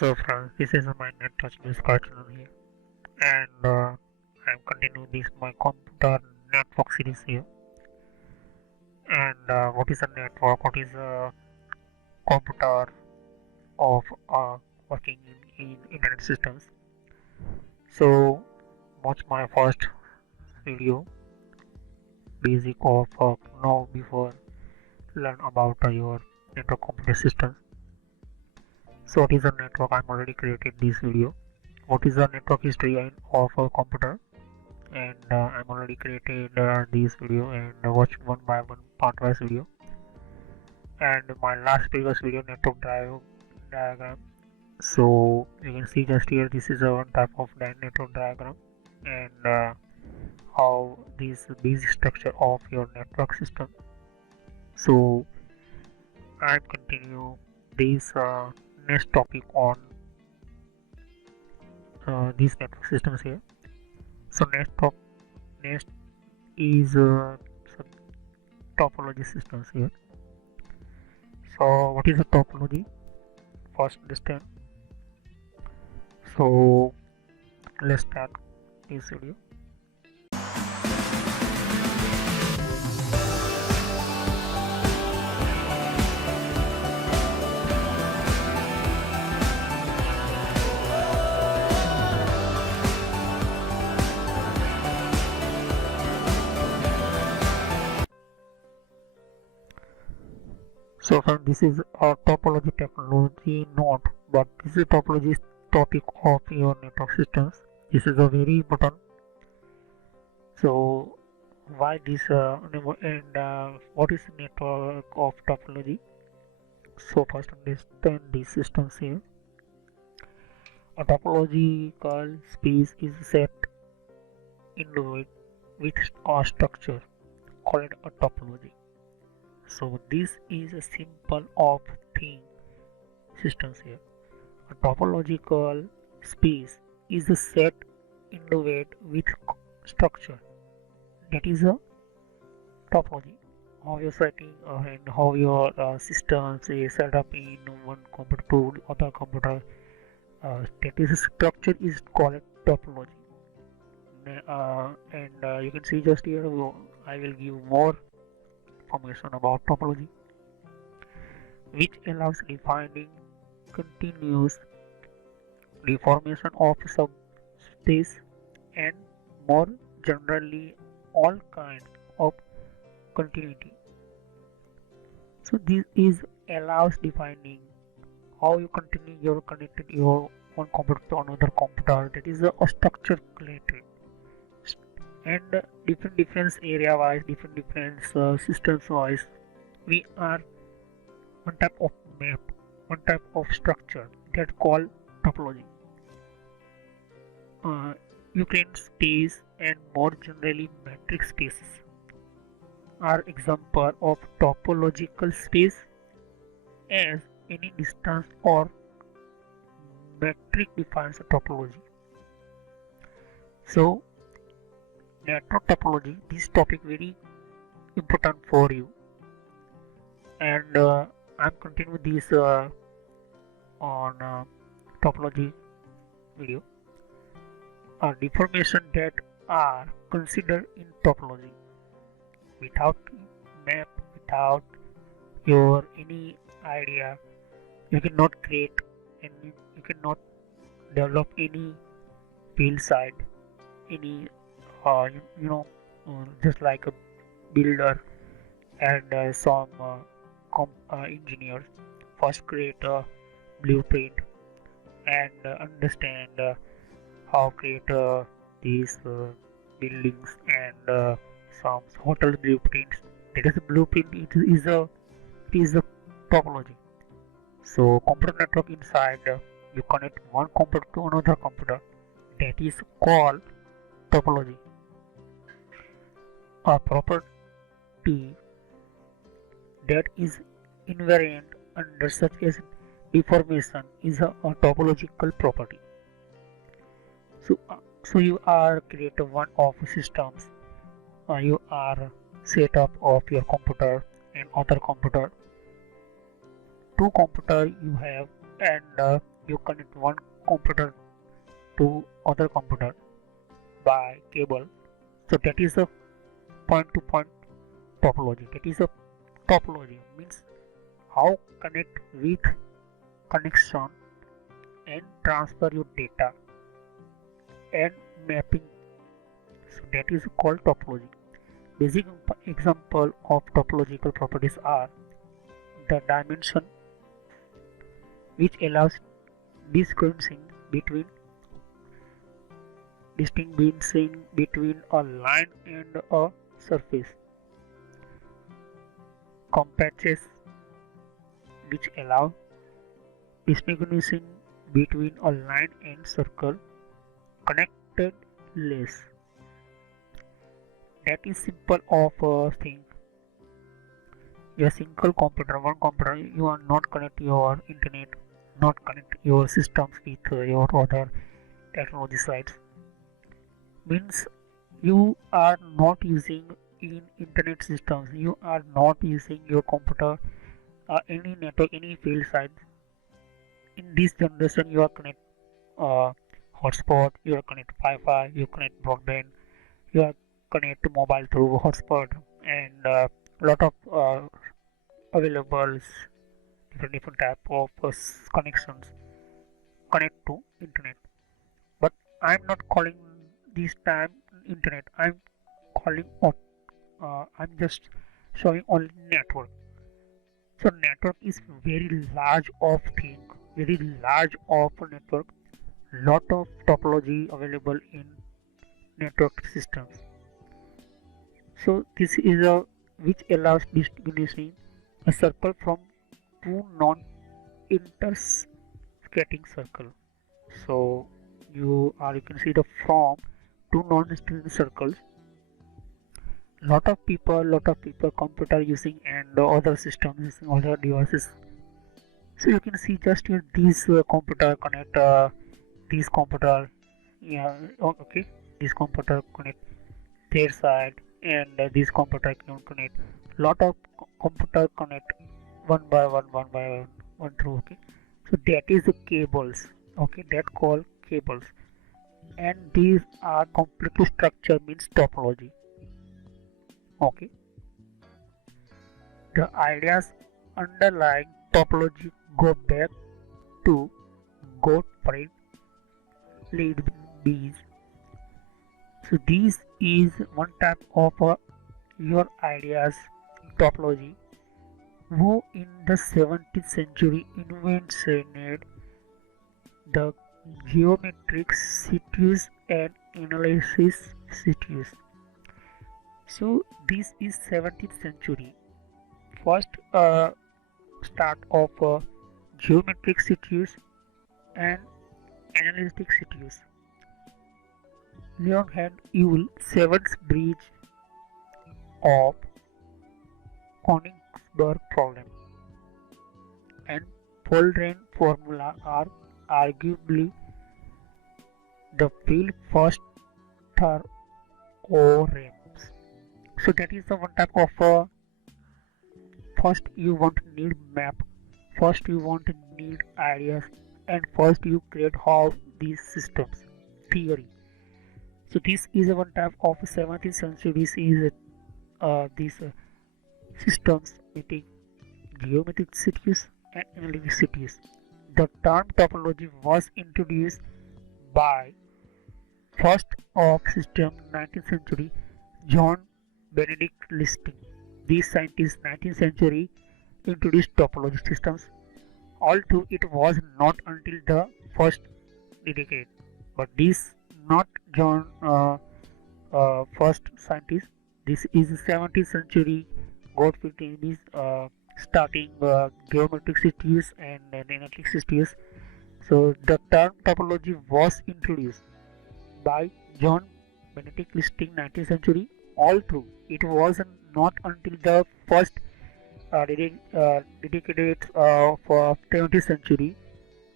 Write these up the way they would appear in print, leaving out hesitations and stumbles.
So friends, this is my net touch Discord channel here, and I'm continuing this my computer network series here. And what is a network? What is a computer of working in internet systems? So watch my first video, basic of know before learn about your network computer system. So what is a network? I'm already created this video. What is the network history of a computer? And I'm already created this video and watch one by one part-wise video. And my last previous video network diagram. So you can see just here this is a one type of network diagram, and how this basic structure of your network system. So I'm continue this next topic on these network systems here. So next is some topology systems here. So what is a topology? First understand. So let's start this video. So friend, this is a topology technology note, but this is topology topic of your network systems. This is a very important. So why this and what is network of topology? So first understand these systems here. A topological space is set into it with a structure called a topology. So this is a simple of thing systems here. A topological space is a set individuate with structure. That is a topology. How you're setting and how your systems is set up in one computer to other computer. That is a structure is called topology. And you can see just here. I will give more information about topology, which allows defining continuous deformation of subspace and more generally all kinds of continuity. So this is allows defining how you continue your connected your one computer to another computer. That is a structure related, and different area wise, different systems wise, we are one type of map, one type of structure that called topology. Euclid space and more generally metric spaces are example of topological space, as any distance or metric defines a topology. So network topology, this topic very important for you, and I'm continuing this on topology video. Deformation that are considered in topology without map, without your any idea, you cannot create any, you cannot develop any field side, any just like a builder and some engineers first create a blueprint and understand how create these buildings and some hotel blueprints. That is a blueprint. It is a topology. So computer network inside you connect one computer to another computer. That is called topology. A property that is invariant under such as deformation is a topological property. So you are create one of systems. You are set up of your computer and other computer. Two computer you have, and you connect one computer to other computer by cable. So that is a point-to-point topology. That is a topology, means how connect with connection and transfer your data and mapping. So that is called topology. Basic example of topological properties are the dimension, which allows distinguishing between a line and a surface. Compasses, which allow distinguishing between a line and circle. Connected less. That is simple of a thing. A single computer, one computer, you are not connect your internet, not connect your systems with your other technology sites. Means you are not using in internet systems, you are not using your computer any network, any field site. In this generation, you are connect hotspot, you are connect Wi-Fi, you connect broadband, you are connect mobile through hotspot, and lot of available different type of connections connect to internet. But I'm not calling this time internet. I'm just showing only network. So network is very large of thing, very large of network. Lot of topology available in network systems. So this is a which allows distinguishing a circle from two non-intersecting circle. So you can see the from two non-intersecting circles. Lot of people computer using and other systems using other devices. So you can see just here this computer connect this computer, yeah, okay, this computer connect their side, and this computer can connect. Lot of computer connect one by one through. Okay, so that is the cables. Okay, that called cables, and these are completely structure, means topology. Okay, the ideas underlying topology go back to Gottfried Leibniz. So this is one type of your ideas topology, who in the 17th century invented the geometric cities and analysis cities. So this is 17th century first start of geometric cities and analytic cities. Leonhard Euler, Seventh Bridge of Königsberg problem, and Poldren formula are arguably the field first theorems. So that is the one type of first you want to need map, first you want to need ideas, and first you create how these systems theory. So this is a one type of 17th century. This is these systems meeting geometric cities and analytic cities. The term topology was introduced by first of system 19th century John Benedict Listing. These scientists 19th century introduced topology systems. Although it was not until the first decade, but this not John first scientist. This is 17th century Gottfried Leibniz starting geometric cities and analytic cities. So the term topology was introduced by John Benedict Listing 19th century. Although it was not until the first decade of 20th century,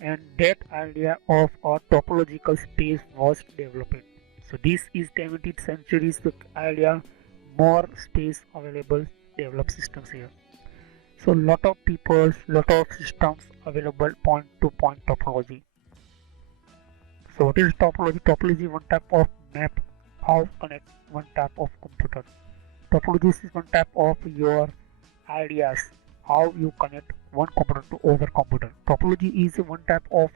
and that idea of a topological space was developed. So this is 17th century's idea, more space available, develop systems here. So lot of people, lot of systems available point to point topology. So what is topology? Topology is one type of map how connect one type of computer. Topology is one type of your ideas how you connect one computer to other computer. Topology is one type of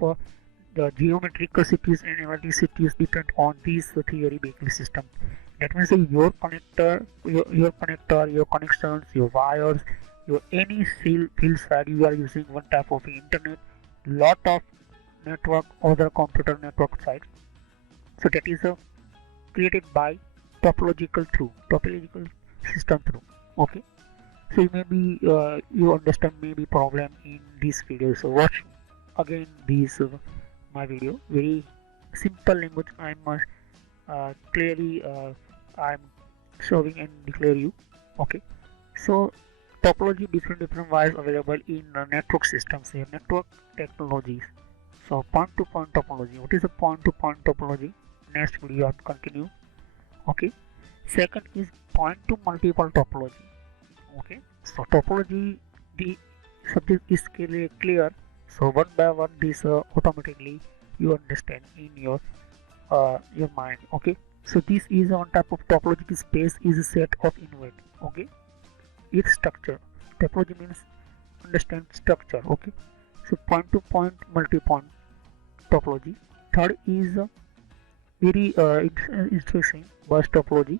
the geometrical cities and analytic cities depend on this theory based system. That means your connector, your connections, your wires, your any field side you are using one type of internet, lot of network other computer network sites. So that is created by topological system through. Okay. So maybe you understand maybe problem in this video. So watch again this my video. Very simple language. I'm clearly I'm showing and declare you. Okay. So topology different wires available in network systems here. Network technologies. So point-to-point topology. What is a point-to-point topology? Next video I'll continue. Okay. Second is point-to-multiple topology. Okay. So topology, the subject is clear. So one by one, this automatically you understand in your mind. Okay. So this is one type of topological space is a set of inward. Okay. Its structure. Topology means understand structure. Okay. So point-to-point multi-point topology. Third is very interesting bus topology.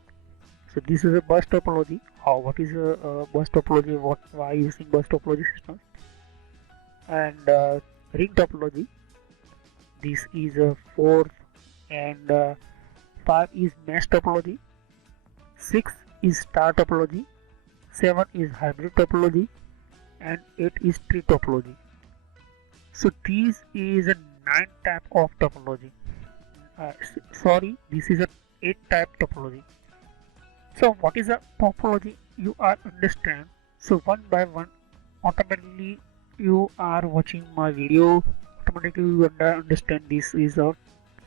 So this is a bus topology. What is a bus topology? Why using bus topology system? And ring topology. This is a fourth, and 5 is mesh topology. 6 is star topology. 7 is hybrid topology, and 8 is tree topology. So this is a 9 type of topology. Sorry, this is a 8 type topology. So what is a topology? You are understand. So one by one, automatically you are watching my video. Automatically you understand this is a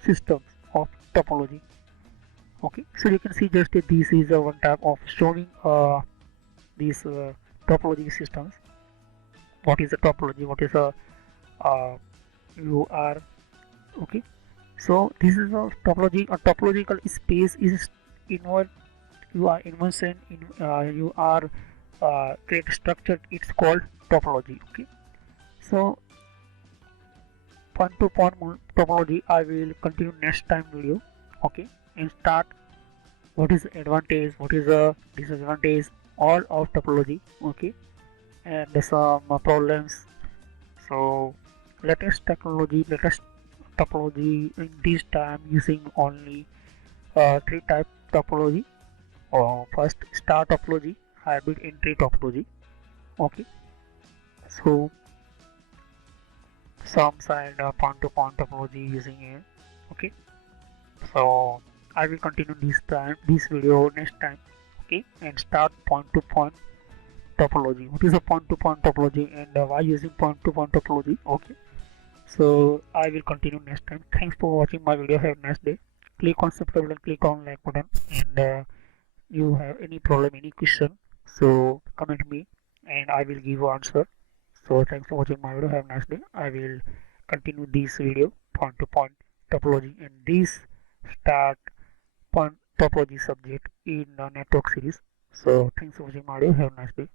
system of topology. Okay, so you can see just this is a one type of showing these topology systems. What is a topology? What is a you are okay. So this is a topology. A topological space is inward. You are invention in you are create structure. It's called topology. Okay. So point-to-point topology I will continue next time video. Okay, and start what is advantage, what is the disadvantage, all of topology. Okay, and some problems. So latest topology in this time using only 3 type topology. First star topology, hybrid and tree topology. Okay, so some side point-to-point topology using here. Okay, so I will continue this video next time. Okay, and start point-to-point topology. What is a point-to-point topology and why using point-to-point topology? Okay, so I will continue next time. Thanks for watching my video. Have a nice day. Click on subscribe and click on like button. And you have any problem, any question, so comment me and I will give you answer. So thanks for watching my video. Have a nice day. I will continue this video point-to-point topology and this start point topology subject in network series. So thanks for watching my video. Have a nice day.